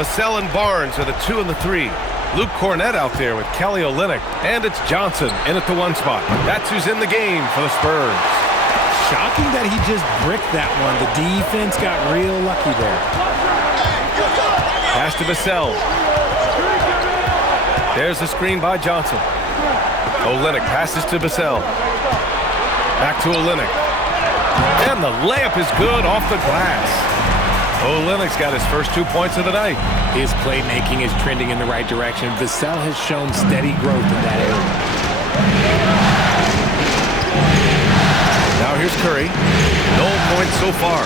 Vassell and Barnes are the 2 and the 3. Luke Cornett out there with Kelly Olynyk. And it's Johnson in at the 1 spot. That's who's in the game for the Spurs. Shocking that he just bricked that one. The defense got real lucky there. Pass to Vassell. There's the screen by Johnson. Olynyk passes to Vassell. Back to Olynyk. And the layup is good off the glass. Olynyk's got his first 2 points of the night. His playmaking is trending in the right direction. Vassell has shown steady growth in that area. Now here's Curry. No points so far.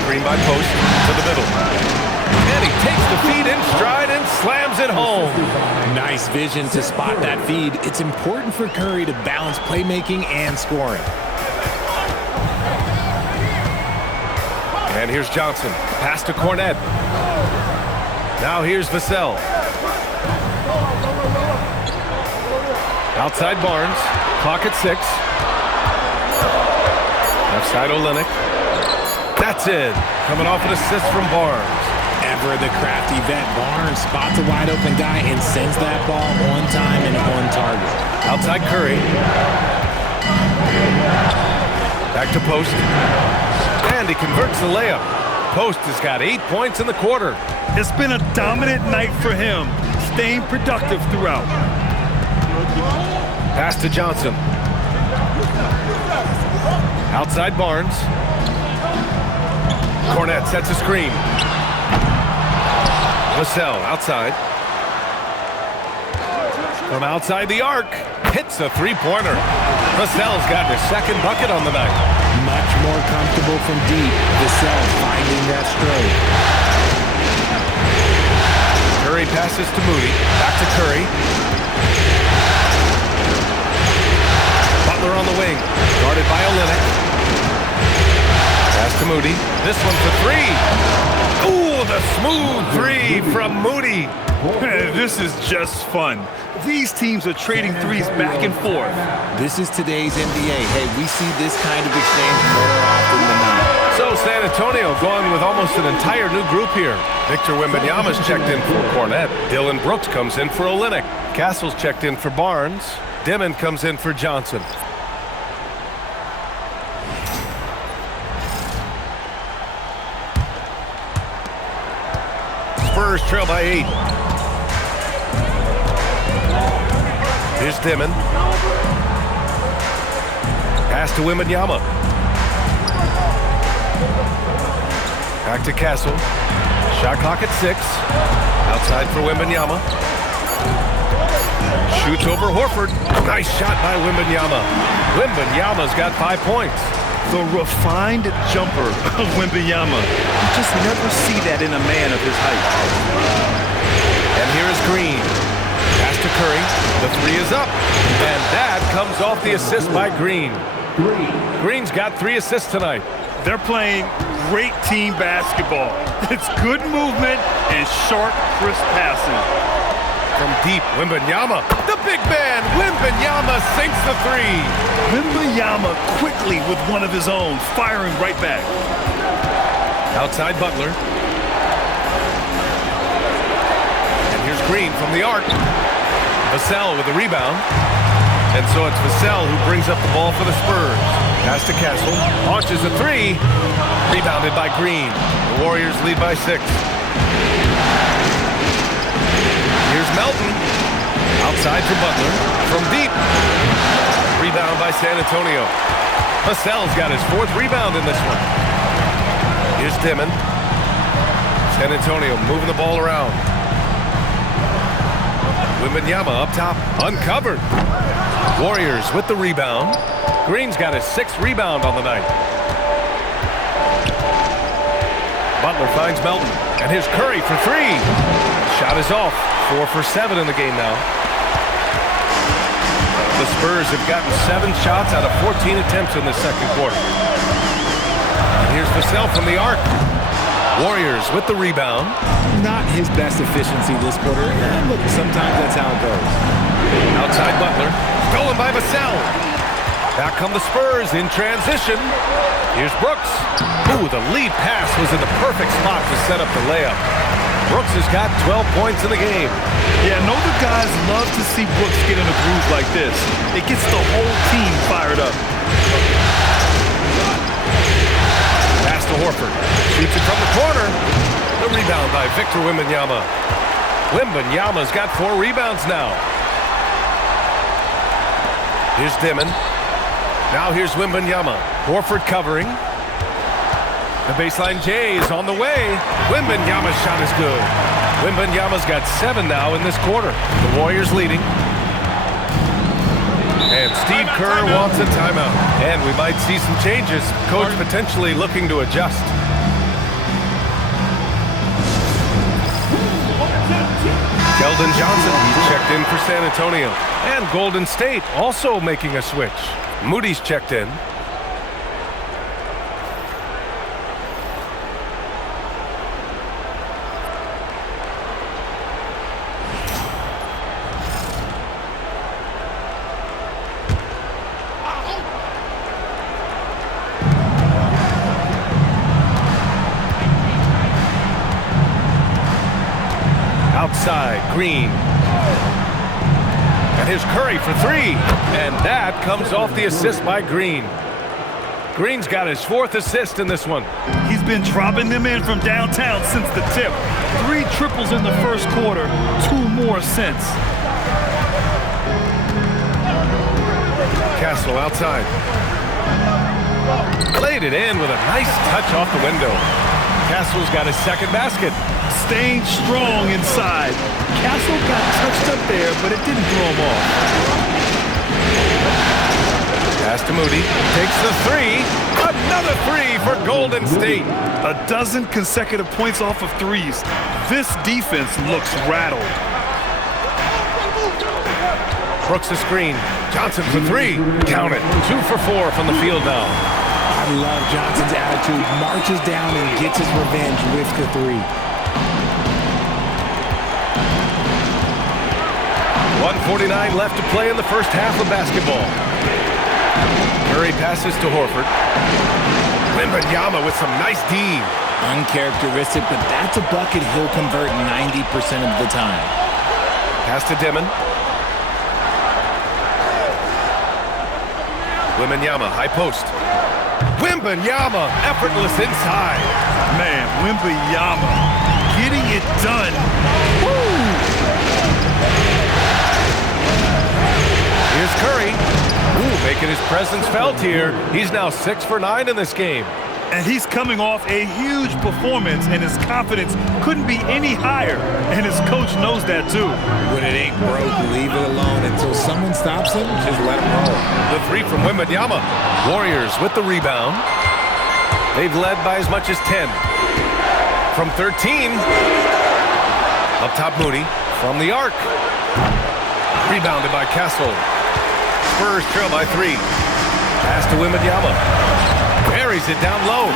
Screen by Post to the middle. And he takes the feed in stride and slams it home. Nice vision to spot that feed. It's important for Curry to balance playmaking and scoring. And here's Johnson. Pass to Cornett. Now here's Vassell. Outside Barnes. Clock at 6. Left side Olynyk. That's it. Coming off an assist from Barnes. Ever the crafty vet, Barnes spots a wide open guy and sends that ball on time and on target. Outside Curry. Back to Post. And he converts the layup. Post has got 8 points in the quarter. It's been a dominant night for him, staying productive throughout. Pass to Johnson. Outside Barnes. Cornett sets a screen. Vassell outside. From outside the arc. Hits a three-pointer. Vassell's got his second bucket on the night. Much more comfortable from deep. Vassell finding that stroke. Curry passes to Moody. Back to Curry. Butler on the wing. Guarded by Olynyk. Pass to Moody. This one for 3. Ooh, the smooth 3 from Moody. This is just fun. These teams are trading threes back and forth. This is today's NBA. Hey, we see this kind of exchange more often than not. So San Antonio going with almost an entire new group here. Victor Wembanyama's checked in for Cornett. Dylan Brooks comes in for Olynyk. Castle's checked in for Barnes. Dimon comes in for Johnson. Spurs trail by 8. Here's Dimon. Pass to Wembanyama. Back to Castle. Shot clock at 6. Outside for Wembanyama. Shoots over Horford. Nice shot by Wembanyama. Wembanyama's got 5 points. The refined jumper of Wembanyama. You just never see that in a man of his height. And here is Green. Pass to Curry. The 3 is up. And that comes off the assist by Green. Green's got 3 assists tonight. They're playing great team basketball. It's good movement and sharp, crisp passing. From deep, Wembanyama. The big man, Wembanyama sinks the 3. Wembanyama quickly with one of his own, firing right back. Outside Butler. And here's Green from the arc. Vassell with the rebound. And so it's Vassell who brings up the ball for the Spurs. Pass to Castle. Launches a 3. Rebounded by Green. The Warriors lead by 6. Here's Melton. Outside for Butler. From deep. Rebound by San Antonio. Vassell's got his 4th rebound in this one. Here's Dimon. San Antonio moving the ball around. Wembanyama up top. Uncovered. Warriors with the rebound. Green's got his 6th rebound on the night. Butler finds Melton. And here's Curry for 3. Shot is off. 4 for 7 in the game now. The Spurs have gotten 7 shots out of 14 attempts in the second quarter. And here's Vassell from the arc. Warriors with the rebound. Not his best efficiency this quarter. And look, sometimes that's how it goes. Outside Butler. Stolen by Vassell. Back come the Spurs in transition. Here's Brooks. Ooh, the lead pass was in the perfect spot to set up the layup. Brooks has got 12 points in the game. Yeah, I know the guys love to see Brooks get in a groove like this. It gets the whole team fired up. Pass to Horford. Shoots it from the corner. The rebound by Victor Wembanyama. Wembanyama's got 4 rebounds now. Here's Dimon. Now here's Wembanyama. Horford covering. The baseline J is on the way. Wembanyama's shot is good. Wembanyama's got 7 now in this quarter. The Warriors leading. And Steve Kerr wants a timeout. And we might see some changes. Coach potentially looking to adjust. Keldon Johnson, he's checked in for San Antonio. And Golden State also making a switch. Moody's checked in. Outside, Green. And here's Curry for 3. And that comes off the assist by Green. Green's got his 4th assist in this one. He's been dropping them in from downtown since the tip. 3 triples in the first quarter, 2 more since. Castle outside. Played it in with a nice touch off the window. Castle's got his 2nd basket. Staying strong inside. Castle got touched up there, but it didn't throw him off. Pass to Moody. Takes the 3. Another 3 for Golden State. A dozen consecutive points off of threes. This defense looks rattled. Brooks a screen. Johnson for 3. Count it. 2 for 4 from the field now. I love Johnson's attitude. Marches down and gets his revenge with the 3. 1:49 left to play in the first half of basketball. Curry passes to Horford. Wembanyama with some nice D. Uncharacteristic, but that's a bucket he'll convert 90% of the time. Pass to Dimon. Wembanyama, high post. Wembanyama, effortless inside. Man, Wembanyama getting it done. Woo! Here's Curry. Ooh, making his presence felt here. He's now 6 for 9 in this game. And he's coming off a huge performance, and his confidence couldn't be any higher. And his coach knows that too. When it ain't broke, leave it alone. Until someone stops him, just let him roll. The 3 from Wembanyama. Warriors with the rebound. They've led by as much as 10. From 13. Up top, Moody. From the arc. Rebounded by Castle. Spurs trail by 3. Pass to Wembanyama. Buries it down low.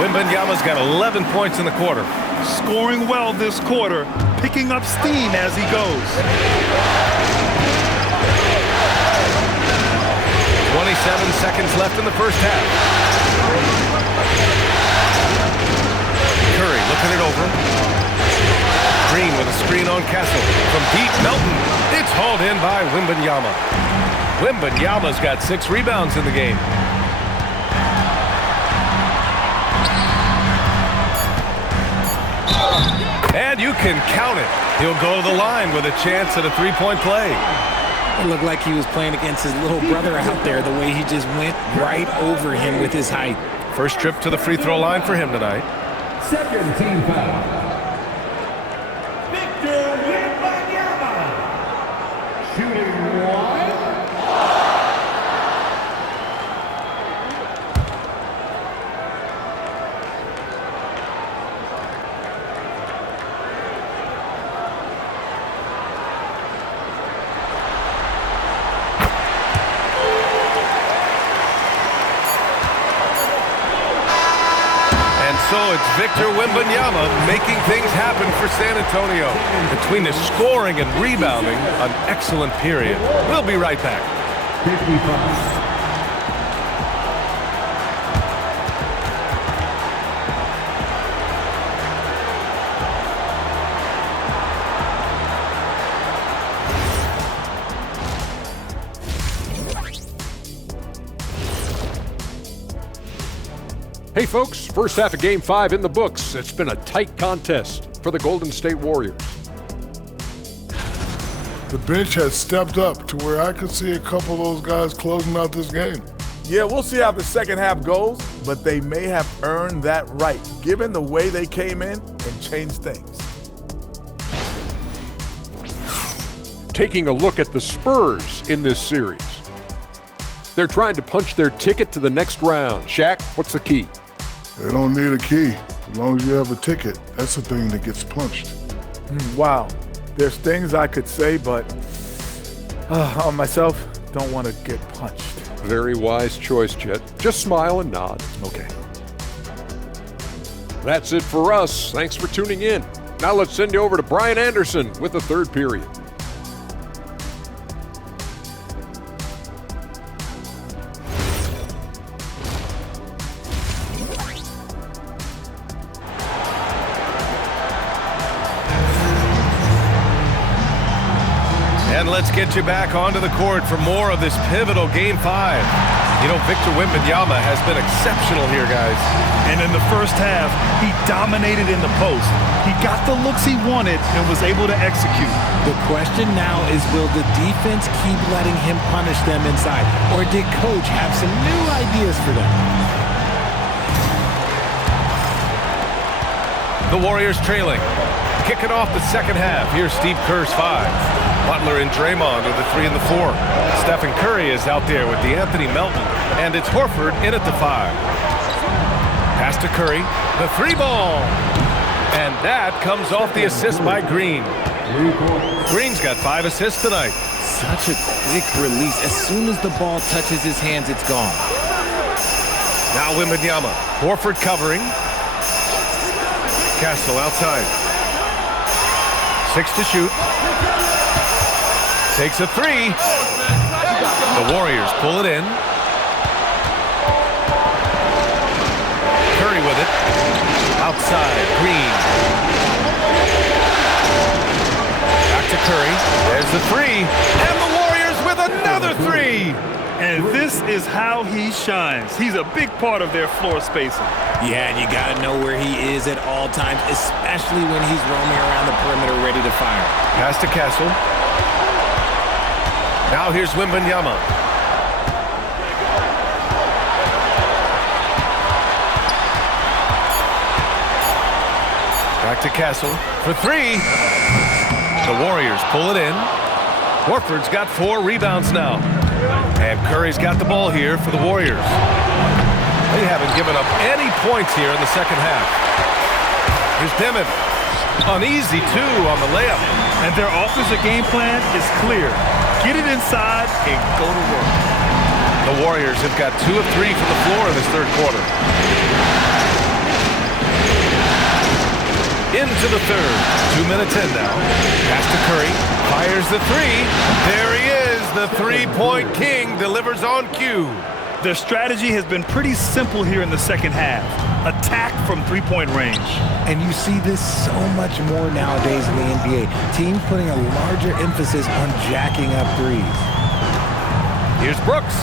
Wembanyama's got 11 points in the quarter. Scoring well this quarter, picking up steam as he goes. 27 seconds left in the first half. Curry looking it over. Green with a screen on Castle. From deep, Melton. It's hauled in by Wembanyama. Wembanyama's got 6 rebounds in the game. And you can count it. He'll go to the line with a chance at a 3-point play. It looked like he was playing against his little brother out there, the way he just went right over him with his height. First trip to the free throw line for him tonight. Second team foul. Victor Wembanyama. Shooting 1. So it's Victor Wembanyama making things happen for San Antonio. Between his scoring and rebounding, an excellent period. We'll be right back. 55. Hey folks, first half of Game 5 in the books. It's been a tight contest for the Golden State Warriors. The bench has stepped up to where I could see a couple of those guys closing out this game. Yeah, we'll see how the second half goes, but they may have earned that right, given the way they came in and changed things. Taking a look at the Spurs in this series. They're trying to punch their ticket to the next round. Shaq, what's the key? They don't need a key. As long as you have a ticket, that's the thing that gets punched. Wow. There's things I could say, but on myself, don't want to get punched. Very wise choice, Chet. Just smile and nod. Okay. That's it for us. Thanks for tuning in. Now let's send you over to Brian Anderson with the third period. And let's get you back onto the court for more of this pivotal Game 5. You know, Victor Wembanyama has been exceptional here, guys. And in the first half, he dominated in the post. He got the looks he wanted and was able to execute. The question now is, will the defense keep letting him punish them inside? Or did Coach have some new ideas for them? The Warriors trailing. Kicking off the second half. Here's Steve Kerr's 5. Butler and Draymond are the 3 and the 4. Stephen Curry is out there with DeAnthony Melton. And it's Horford in at the 5. Pass to Curry. The 3-ball. And that comes off the assist by Green. Green's got 5 assists tonight. Such a quick release. As soon as the ball touches his hands, it's gone. Now Wembanyama. Horford covering. Castle outside. 6 to shoot. Takes a 3. The Warriors pull it in. Curry with it. Outside, Green. Back to Curry. There's the 3. And the Warriors with another 3. And this is how he shines. He's a big part of their floor spacing. Yeah, and you got to know where he is at all times, especially when he's roaming around the perimeter ready to fire. Pass to Castle. Now here's Wembanyama. Back to Castle for 3. The Warriors pull it in. Horford's got 4 rebounds now. And Curry's got the ball here for the Warriors. They haven't given up any points here in the second half. Here's Dimon. An easy 2 on the layup. And their offensive game plan is clear. Get it inside and go to work. The Warriors have got 2 of 3 from the floor in this third quarter. Into the third. 2 minutes in now. Pass to Curry. Fires the 3. There he is. The 3-point king delivers on cue. Their strategy has been pretty simple here in the second half. Attack from 3-point range. And you see this so much more nowadays in the NBA. Teams putting a larger emphasis on jacking up threes. Here's Brooks.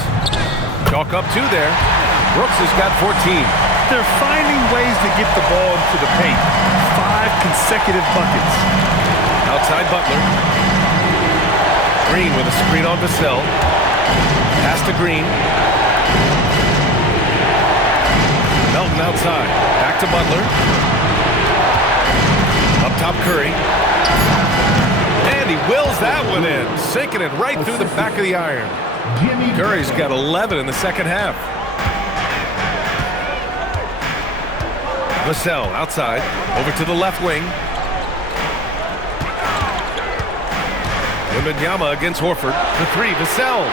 Chalk up 2 there. Brooks has got 14. They're finding ways to get the ball into the paint. 5 consecutive buckets. Outside Butler. Green with a screen on Vassell. Pass to Green. Melton outside. Back to Butler. Up top Curry. And he wills that one in. Sinking it right through the back of the iron. Curry's got 11 in the second half. Vassell outside. Over to the left wing. Wembanyama against Horford. The 3. Vassell.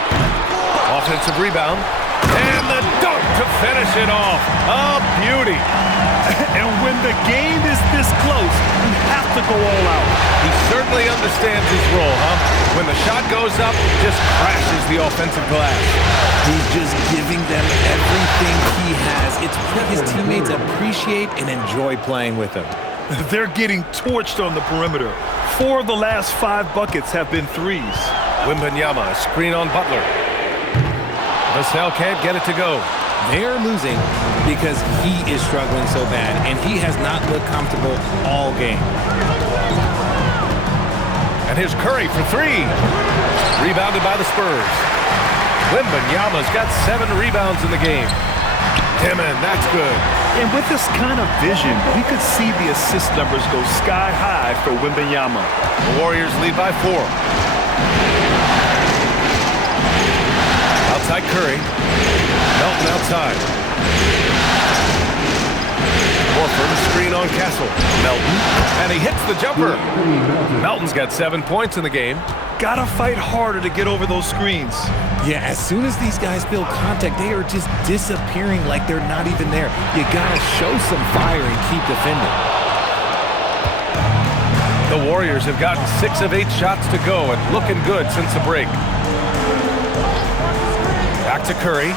Offensive rebound. And the dunk to finish it off. A beauty. And when the game is this close, you have to go all out. He certainly understands his role, huh? When the shot goes up, just crashes the offensive glass. He's just giving them everything he has. It's what his teammates appreciate and enjoy playing with him. They're getting torched on the perimeter. 4 of the last 5 buckets have been 3s. Wembanyama, screen on Butler. Vassell can't get it to go. They're losing because he is struggling so bad, and he has not looked comfortable all game. And here's Curry for three. Rebounded by the Spurs. Wembanyama's got 7 rebounds in the game. Timmon, that's good. And with this kind of vision, we could see the assist numbers go sky high for Wembanyama. The Warriors lead by 4. Outside Curry. Melton outside. Horford, screen on Castle. Melton, and he hits the jumper. Melton's got 7 points in the game. Gotta fight harder to get over those screens. Yeah, as soon as these guys feel contact, they are just disappearing like they're not even there. You gotta show some fire and keep defending. The Warriors have gotten 6 of 8 shots to go and looking good since the break. Back to Curry.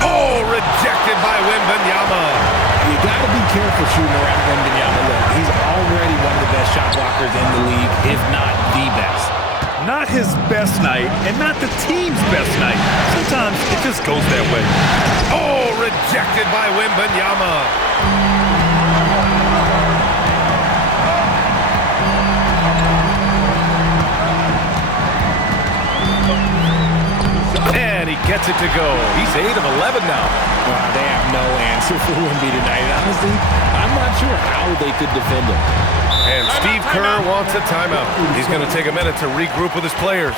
Oh, rejected by Wembanyama. You got to be careful shooting around Wembanyama. Look, he's already one of the best shot blockers in the league, if not the best. Not his best night, and not the team's best night. Sometimes it just goes that way. Oh, rejected by Wembanyama. And he gets it to go. He's 8 of 11 now. Wow, they have no answer for Wemby tonight. Honestly, I'm not sure how they could defend him. And Steve Kerr wants a timeout. He's going to take a minute to regroup with his players.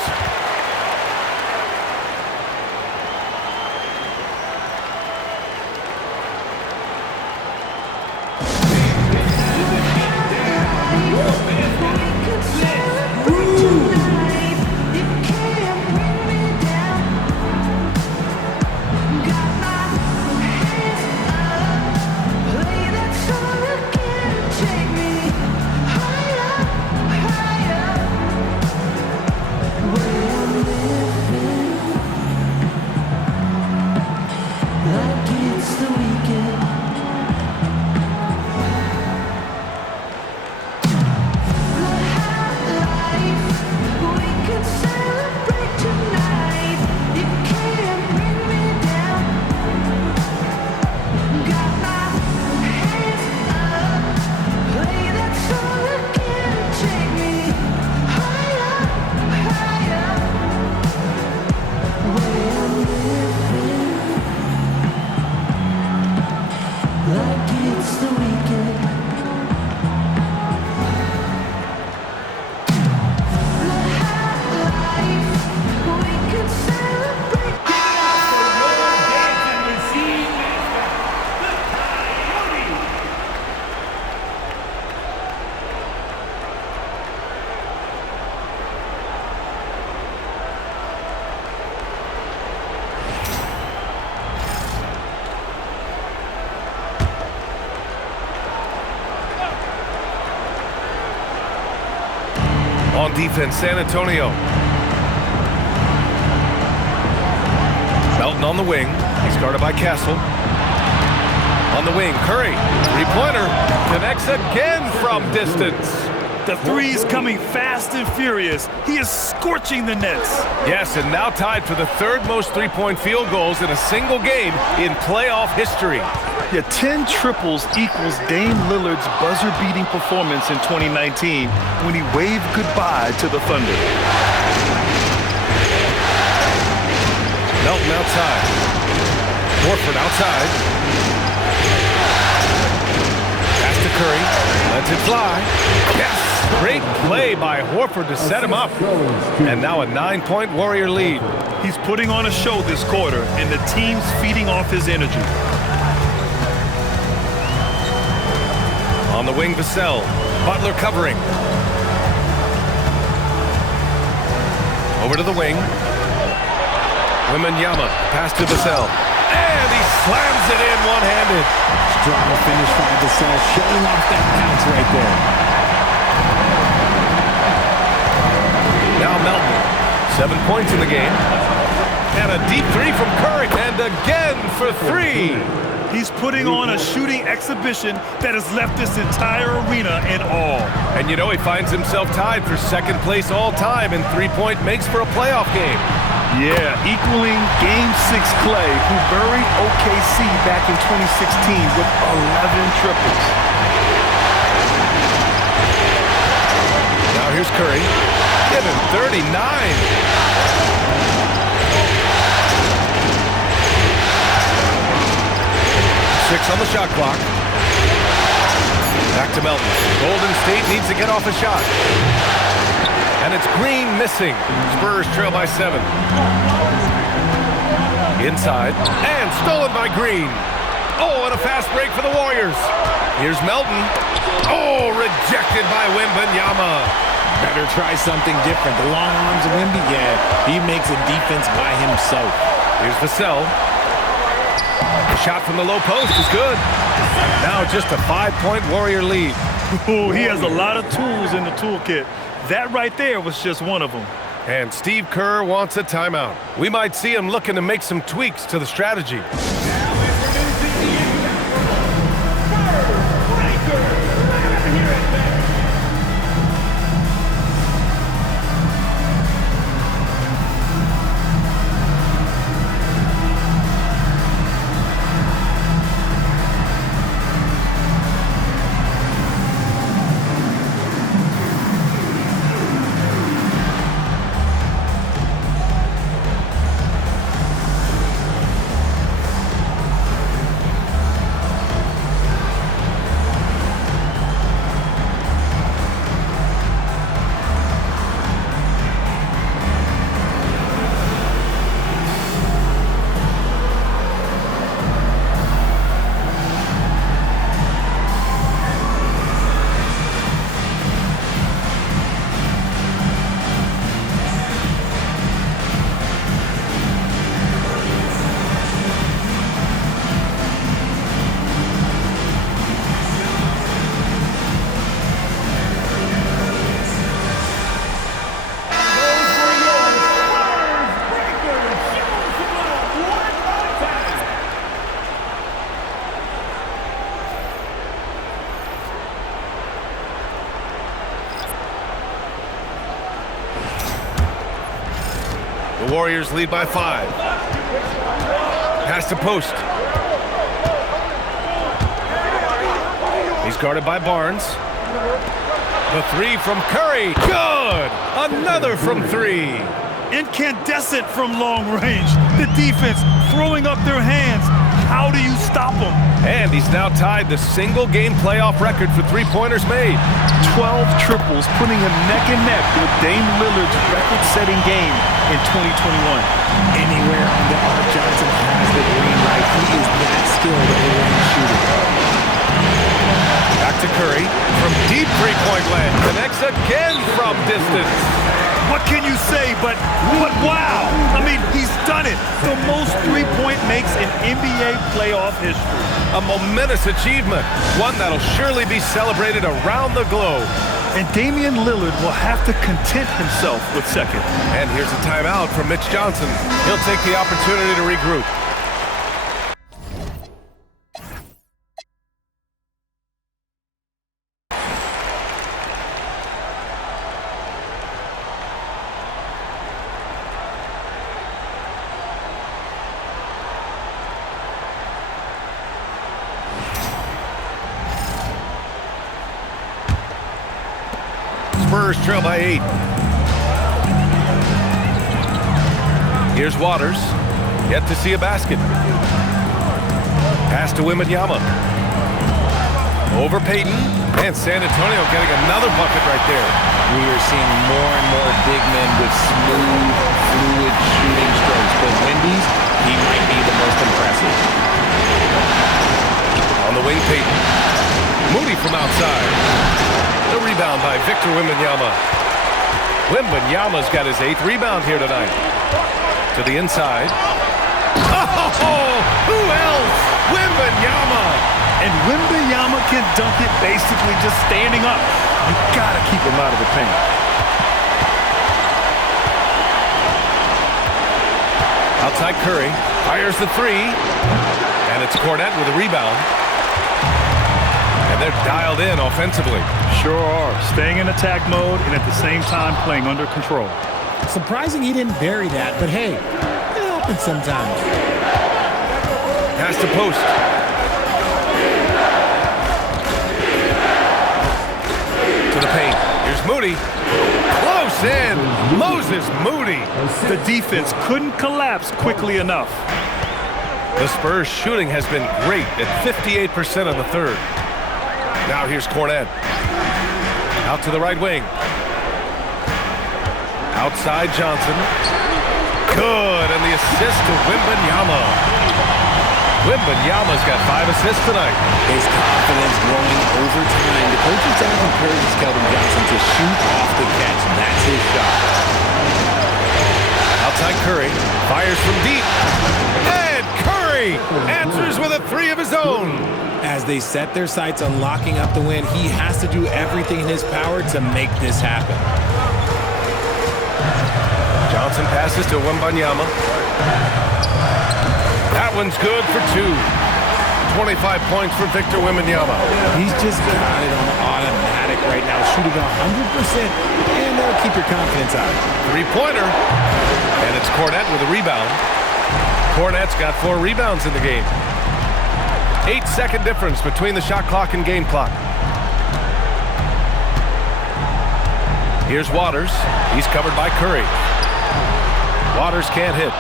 On defense, San Antonio. Melton on the wing. He's guarded by Castle. On the wing, Curry. Three-pointer. Connects again from distance. The three's coming fast and furious. He is scorching the nets. Yes, and now tied for the 3rd most three-point field goals in a single game in playoff history. Yeah, 10 triples equals Dame Lillard's buzzer-beating performance in 2019 when he waved goodbye to the Thunder. Melton outside. Horford outside. Pass to Curry. Lets it fly. Yes! Great play by Horford to set him up. And now a 9-point Warrior lead. He's putting on a show this quarter, and the team's feeding off his energy. On the wing, Vassell. Butler covering. Over to the wing. Wembanyama. Pass to Vassell. And he slams it in one-handed. Strong finish by Vassell, showing off that bounce right there. Now Melton. 7 points in the game. And a deep three from Curry. And again for 3. He's putting on a shooting exhibition that has left this entire arena in awe. And you know he finds himself tied for 2nd place all-time in three-point makes for a playoff game. Yeah, equaling Game 6 Clay, who buried OKC back in 2016 with 11 triples. Now here's Curry. Getting 39. 6 on the shot clock. Back to Melton. Golden State needs to get off a shot. And it's Green missing. Spurs trail by 7. Inside. And stolen by Green. Oh, and a fast break for the Warriors. Here's Melton. Oh, rejected by Wembanyama. Better try something different. The long arms of Wemby, yeah, he makes a defense by himself. Here's Vassell. The shot from the low post is good. Now just a 5-point Warrior lead. Ooh, he has a lot of tools in the toolkit. That right there was just one of them. And Steve Kerr wants a timeout. We might see him looking to make some tweaks to the strategy. The Warriors lead by 5. Pass to post. He's guarded by Barnes. The 3 from Curry. Good! Another from 3. Incandescent from long range. The defense throwing up their hands. How do you stop them? And he's now tied the single-game playoff record for three-pointers made. 12 triples, putting him neck and neck with Dame Lillard's record-setting game in 2021. Anywhere on the arc, Johnson has the green light. He is that skilled of a range shooter. Back to Curry from deep three-point land. Connects again from distance. What can you say but wow? I mean, he's done it. The most three-point makes in NBA playoff history. A momentous achievement. One that'll surely be celebrated around the globe. And Damian Lillard will have to content himself with second. And here's a timeout from Mitch Johnson. He'll take the opportunity to regroup. Spurs trail by 8. Here's Waters. Yet to see a basket. Pass to Wembanyama. Over Payton. And San Antonio getting another bucket right there. We are seeing more and more big men with smooth, fluid shooting strokes. But Wemby's, he might be the most impressive. On the wing, Payton. Moody from outside. The rebound by Victor Wembanyama. Wembanyama's got his 8th rebound here tonight. To the inside. Oh, who else? Wembanyama. And Wembanyama can dunk it basically just standing up. You gotta keep him out of the paint. Outside Curry. Fires the 3. And it's Cornette with a rebound. And they're dialed in offensively. Sure are. Staying in attack mode and at the same time playing under control. Surprising he didn't bury that, but hey, it happens sometimes. Pass to post. To the paint. Here's Moody. Close in. Moses Moody. The defense couldn't collapse quickly enough. The Spurs shooting has been great at 58% in the third. Now here's Kornet. Out to the right wing. Outside Johnson. Good, and the assist to Wembanyama. Wembanyama's got 5 assists tonight. His confidence growing over time. The coaching staff encourages Keldon Johnson to shoot off the catch. That's his shot. Outside Curry. Fires from deep. And Curry answers with a 3 of his own. As they set their sights on locking up the win, he has to do everything in his power to make this happen. Johnson passes to Wembanyama. That one's good for 2. 25 points for Victor Wembanyama. He's just got it on automatic right now, shooting 100%, and that'll keep your confidence out. 3-pointer. And it's Kornet with a rebound. Kornet's got 4 rebounds in the game. 8-second difference between the shot clock and game clock. Here's Waters. He's covered by Curry. Waters can't hit.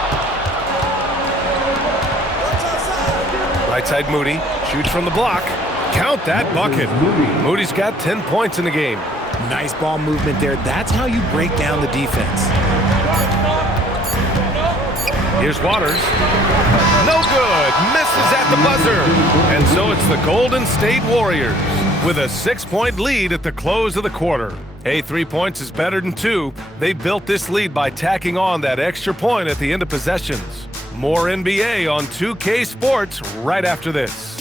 Right side Moody. Shoots from the block. Count that bucket. Moody's got 10 points in the game. Nice ball movement there. That's how you break down the defense. Here's Waters. No good. Misses at the buzzer. And so it's the Golden State Warriors with a 6-point lead at the close of the quarter. Hey, 3 points is better than 2. They built this lead by tacking on that extra point at the end of possessions. More NBA on 2K Sports right after this.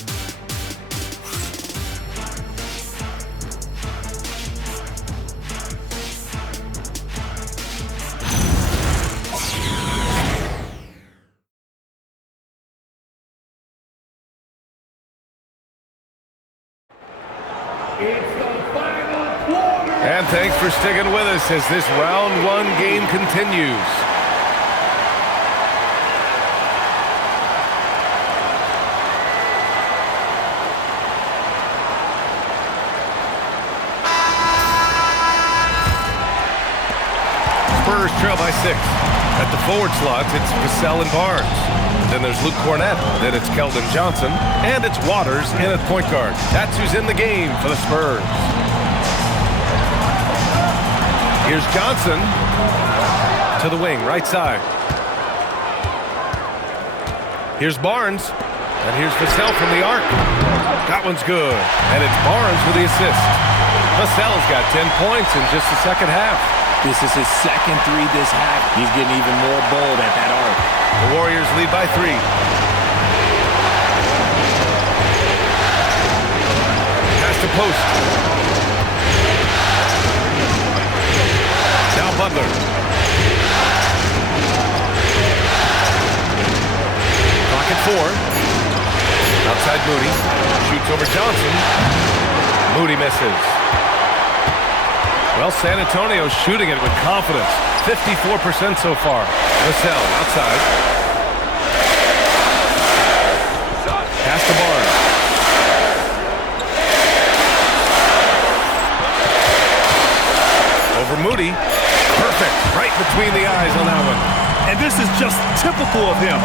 And thanks for sticking with us as this round 1 game continues. Spurs trail by 6. At the forward slots, it's Vassell and Barnes. Then there's Luke Kornet. Then it's Keldon Johnson. And it's Waters in at point guard. That's who's in the game for the Spurs. Here's Johnson to the wing, right side. Here's Barnes. And here's Vassell from the arc. That one's good. And it's Barnes with the assist. Vassell's got 10 points in just the second half. This is his second 3 this half. He's getting even more bold at that arc. The Warriors lead by 3. Pass to post. Now Butler. Clock at 4. Outside Moody. Shoots over Johnson. Moody misses. Well, San Antonio's shooting it with confidence. 54% so far. Vassell outside. Pass to Barnes. Over Moody. Perfect. Right between the eyes on that one. And this is just typical of him.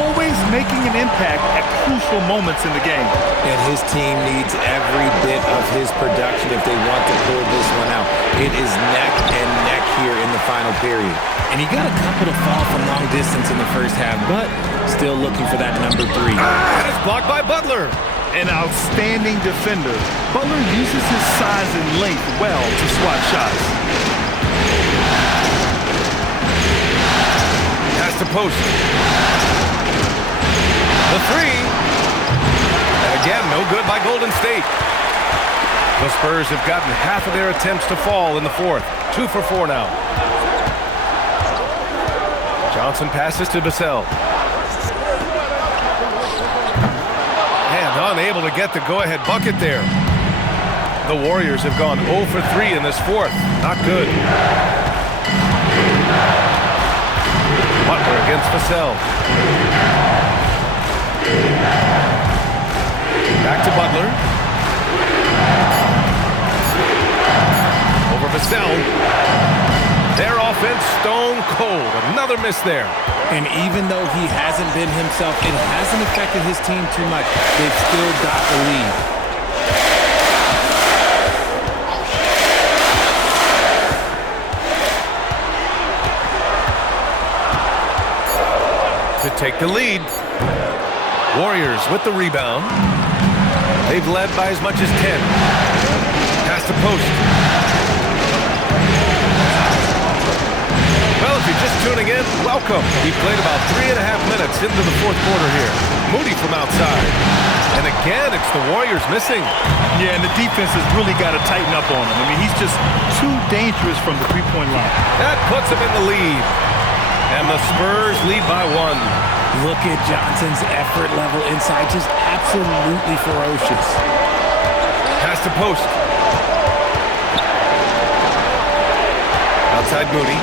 Always making an impact at crucial moments in the game. And his team needs every bit of his production if they want to pull this one out. It is neck and neck here in the final period. And he got a couple to fall from long distance in the first half, but still looking for that number 3. And it's blocked by Butler. An outstanding defender. Butler uses his size and length well to swat shots. Pass to post. The 3. And again, no good by Golden State. The Spurs have gotten half of their attempts to fall in the fourth. 2 for 4 now. Johnson passes to Vassell. And unable to get the go-ahead bucket there. The Warriors have gone 0 for 3 in this fourth. Not good. Butler against Vassell. Back to Butler. Over Vassell. Their offense stone cold. Another miss there. And even though he hasn't been himself, it hasn't affected his team too much. They've still got the lead. To take the lead. Warriors with the rebound. They've led by as much as 10. Pass to post. Well, if you're just tuning in, welcome. We've played about 3.5 minutes into the fourth quarter here. Moody from outside. And again, it's the Warriors missing. Yeah, and the defense has really got to tighten up on him. I mean, he's just too dangerous from the three-point line. That puts him in the lead. And the Spurs lead by 1. Look at Johnson's effort level inside, just absolutely ferocious. Pass to post. Outside Moody.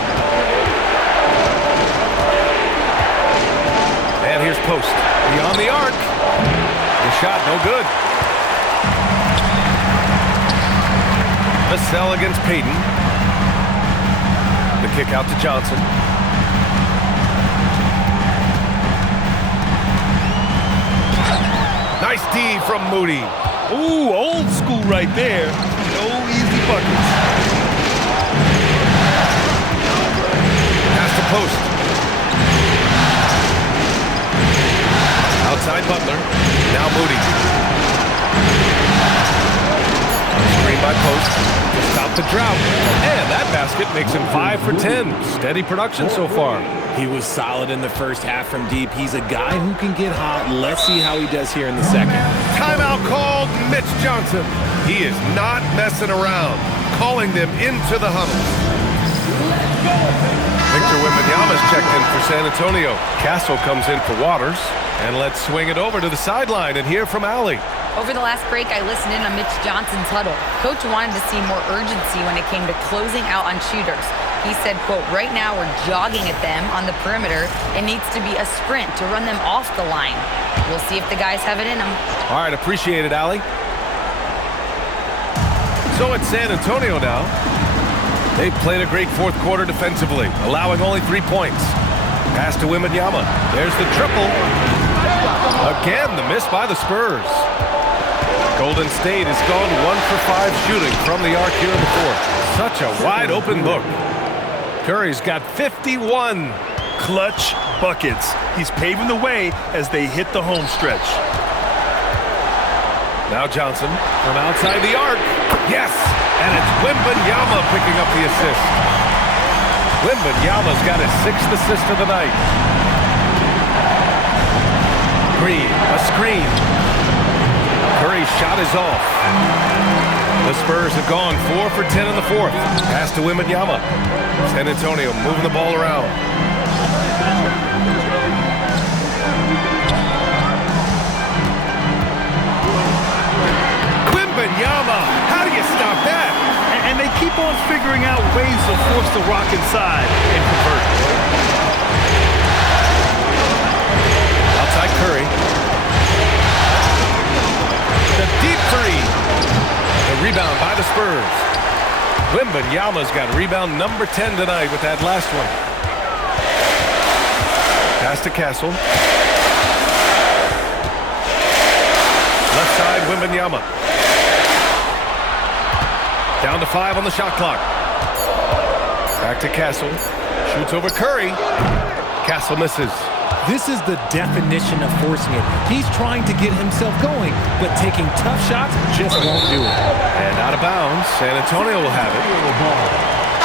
And here's Post. Beyond the arc. The shot, no good. Vassell against Payton. The kick out to Johnson. Nice D from Moody. Ooh, old school right there. No easy buckets. Pass to post. Outside Butler. Now Moody. Screen by Post to stop the drought. And that basket makes him 5 for 10. Steady production so far. He was solid in the first half from deep. He's a guy who can get hot. Let's see how he does here in the second. Timeout called Mitch Johnson. He is not messing around. Calling them into the huddle. Victor Wembanyama's checked in for San Antonio. Castle comes in for Waters. And let's swing it over to the sideline and hear from Allie. Over the last break, I listened in on Mitch Johnson's huddle. Coach wanted to see more urgency when it came to closing out on shooters. He said, quote, right now we're jogging at them on the perimeter. It needs to be a sprint to run them off the line. We'll see if the guys have it in them. All right, appreciate it, Allie. So it's San Antonio now. They've played a great fourth quarter defensively, allowing only 3 points. Pass to Wembanyama. There's the triple. Again, the miss by the Spurs. Golden State has gone 1 for 5 shooting from the arc here in the fourth. Such a wide open look. Curry's got 51. Clutch buckets. He's paving the way as they hit the home stretch. Now Johnson from outside the arc. Yes! And it's Wembanyama picking up the assist. Wembanyama's got his 6th assist of the night. Green, a screen. Curry's shot is off. The Spurs have gone 4 for 10 in the fourth. Pass to Wembanyama. San Antonio moving the ball around. Wembanyama! How do you stop that? And they keep on figuring out ways to force the rock inside and convert. Outside Curry. The deep three. The rebound by the Spurs. Wembanyama's got rebound number 10 tonight with that last one. Pass to Castle. Left side, Wembanyama. Down to 5 on the shot clock. Back to Castle. Shoots over Curry. Castle misses. This is the definition of forcing it. He's trying to get himself going, but taking tough shots just won't do it. And out of bounds, San Antonio will have it.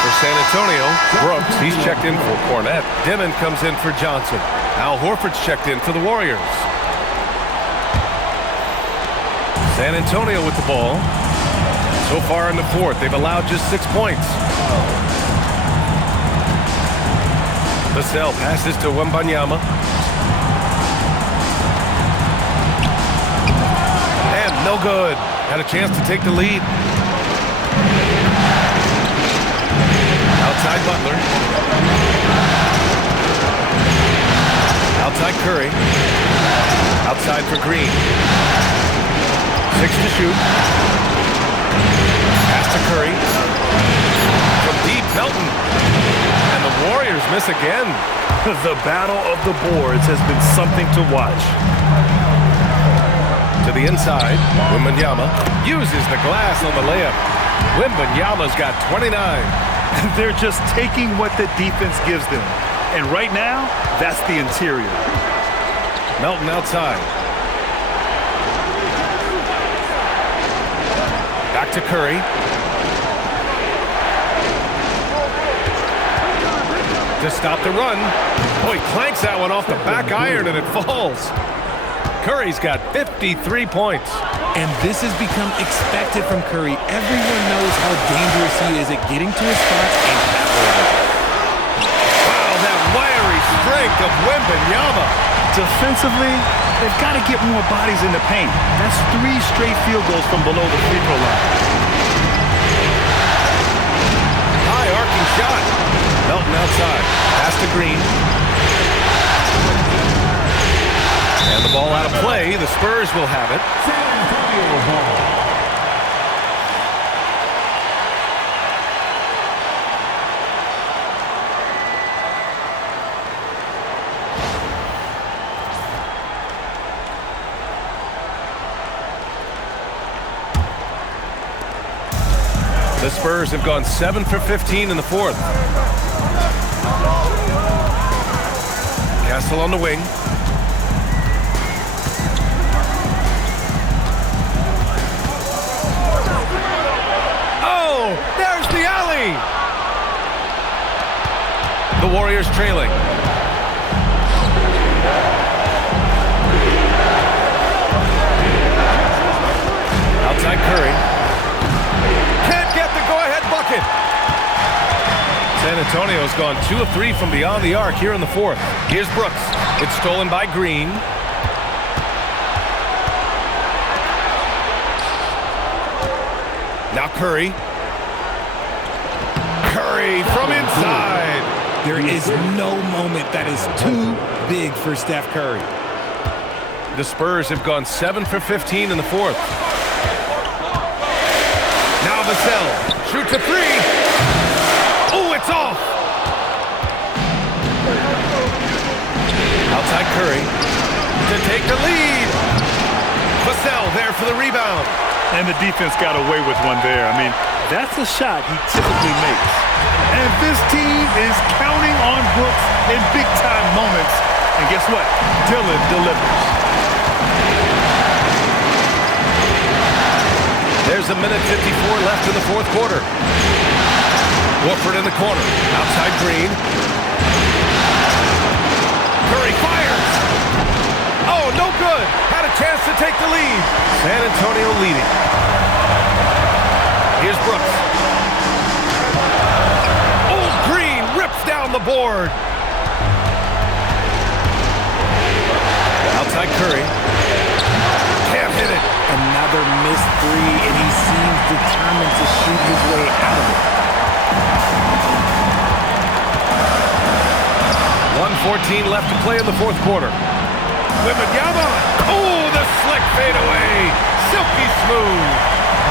For San Antonio, Brooks, he's checked in for Cornette. Dimon comes in for Johnson. Al Horford's checked in for the Warriors. San Antonio with the ball. So far in the fourth, they've allowed just 6 points. Vassell passes to Wembanyama. And no good. Had a chance to take the lead. Outside Butler. Outside Curry. Outside for Green. 6 to shoot. Pass to Curry. From deep, Melton. And the Warriors miss again. The battle of the boards has been something to watch. To the inside, Wembanyama uses the glass on the layup. Wembanyama's got 29. They're just taking what the defense gives them. And right now, that's the interior. Melton outside. Back to Curry. To stop the run. Oh, he clanks that one off the back iron and it falls. Curry's got 53 points. And this has become expected from Curry. Everyone knows how dangerous he is at getting to his spots and capitalizing. Wow, that wiry strength of Wembanyama. Defensively, they've got to get more bodies in the paint. That's 3 straight field goals from below the free throw line. High arcing shot. Melton outside. Pass to Green. And the ball out of play. The Spurs will have it. San Antonio ball. The Spurs have gone 7 for 15 in the fourth. Castle on the wing. Oh, there's the alley. The Warriors trailing. Outside Curry. Bucket. San Antonio's gone 2 of 3 from beyond the arc here in the fourth. Here's Brooks. It's stolen by Green. Now Curry. Curry from inside. There is no moment that is too big for Steph Curry. The Spurs have gone 7 for 15 in the fourth. Now Vassell. Shoots a 3. Oh, it's off. Outside Curry to take the lead. Vassell there for the rebound. And the defense got away with one there. I mean, that's a shot he typically makes. And this team is counting on Brooks in big-time moments. And guess what? Dillon delivers. There's a minute 54 left in the fourth quarter. Wofford in the corner. Outside Green. Curry fires. Oh, no good. Had a chance to take the lead. San Antonio leading. Here's Brooks. Oh, Green rips down the board. Outside Curry. Can't hit it. Another missed 3, and he seems determined to shoot his way out of it. 1:14 left to play in the fourth quarter. Wembanyama. Oh, the slick fadeaway. Silky smooth.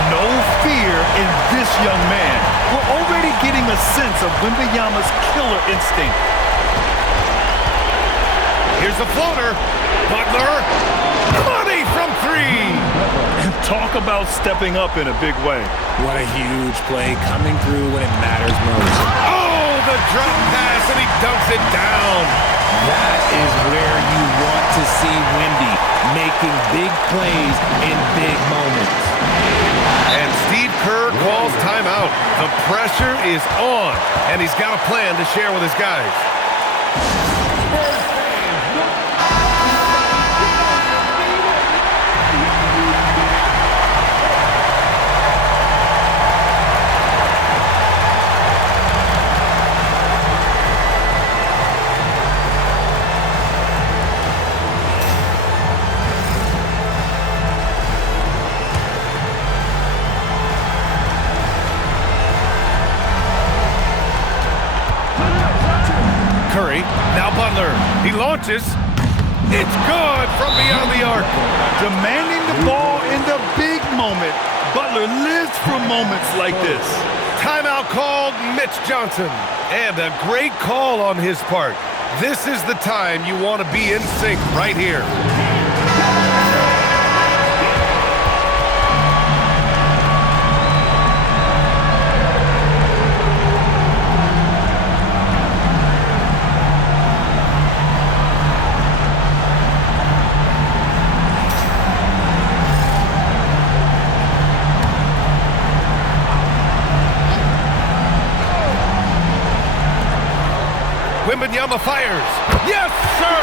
No fear in this young man. We're already getting a sense of Wembanyama's killer instinct. Here's the floater. Butler. Money from 3. Talk about stepping up in a big way. What a huge play coming through when it matters most. Oh, the drop pass, and he dunks it down. That is where you want to see Wemby, making big plays in big moments. And Steve Kerr calls timeout. The pressure is on, and he's got a plan to share with his guys. Curry, now Butler. He launches. It's good from beyond the arc. Demanding the ball in the big moment. Butler lives for moments like this. Timeout called, Mitch Johnson. And a great call on his part. This is the time you want to be in sync right here. Wembanyama fires. Yes, sir!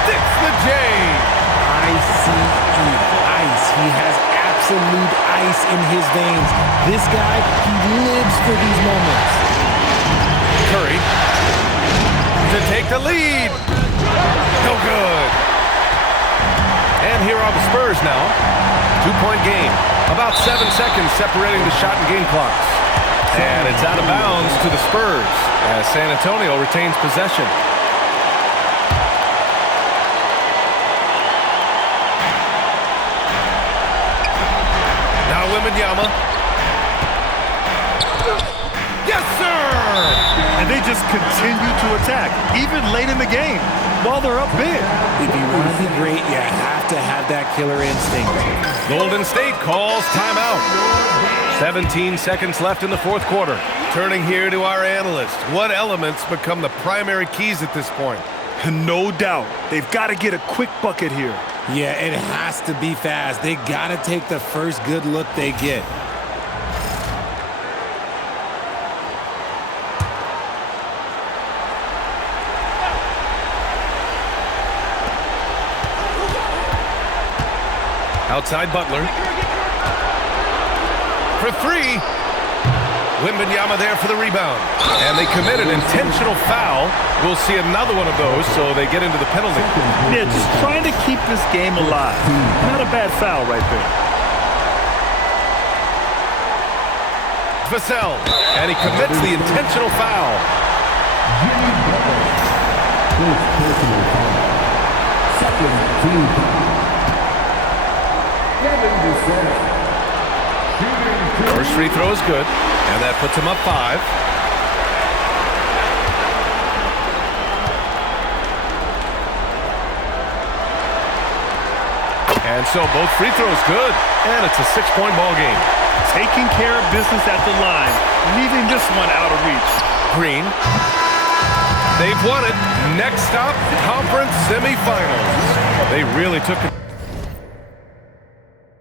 Sticks the J. I-C-E, ice. He has absolute ice in his veins. This guy, he lives for these moments. Curry to take the lead. No good. And here are the Spurs now. 2-point game. About 7 seconds separating the shot and game clocks. And it's out of bounds to the Spurs as San Antonio retains possession. Now Wembanyama. Yes, sir! And they just continue to attack, even late in the game, while they're up big. If you want to be great, you have to have that killer instinct. Golden State calls timeout. 17 seconds left in the fourth quarter. Turning here to our analyst. What elements become the primary keys at this point? No doubt. They've got to get a quick bucket here. Yeah, it has to be fast. They got to take the first good look they get. Outside Butler. For three. Wembanyama there for the rebound. And they commit an intentional foul. We'll see another one of those, so they get into the penalty. Yeah, just trying to keep this game alive. Not a bad foul right there. Vassell. And he commits the intentional foul. First free throw is good, and that puts him up 5. And so both free throws good, and it's a 6-point ball game. Taking care of business at the line, leaving this one out of reach. Green. They've won it. Next stop, conference semifinals. They really took it.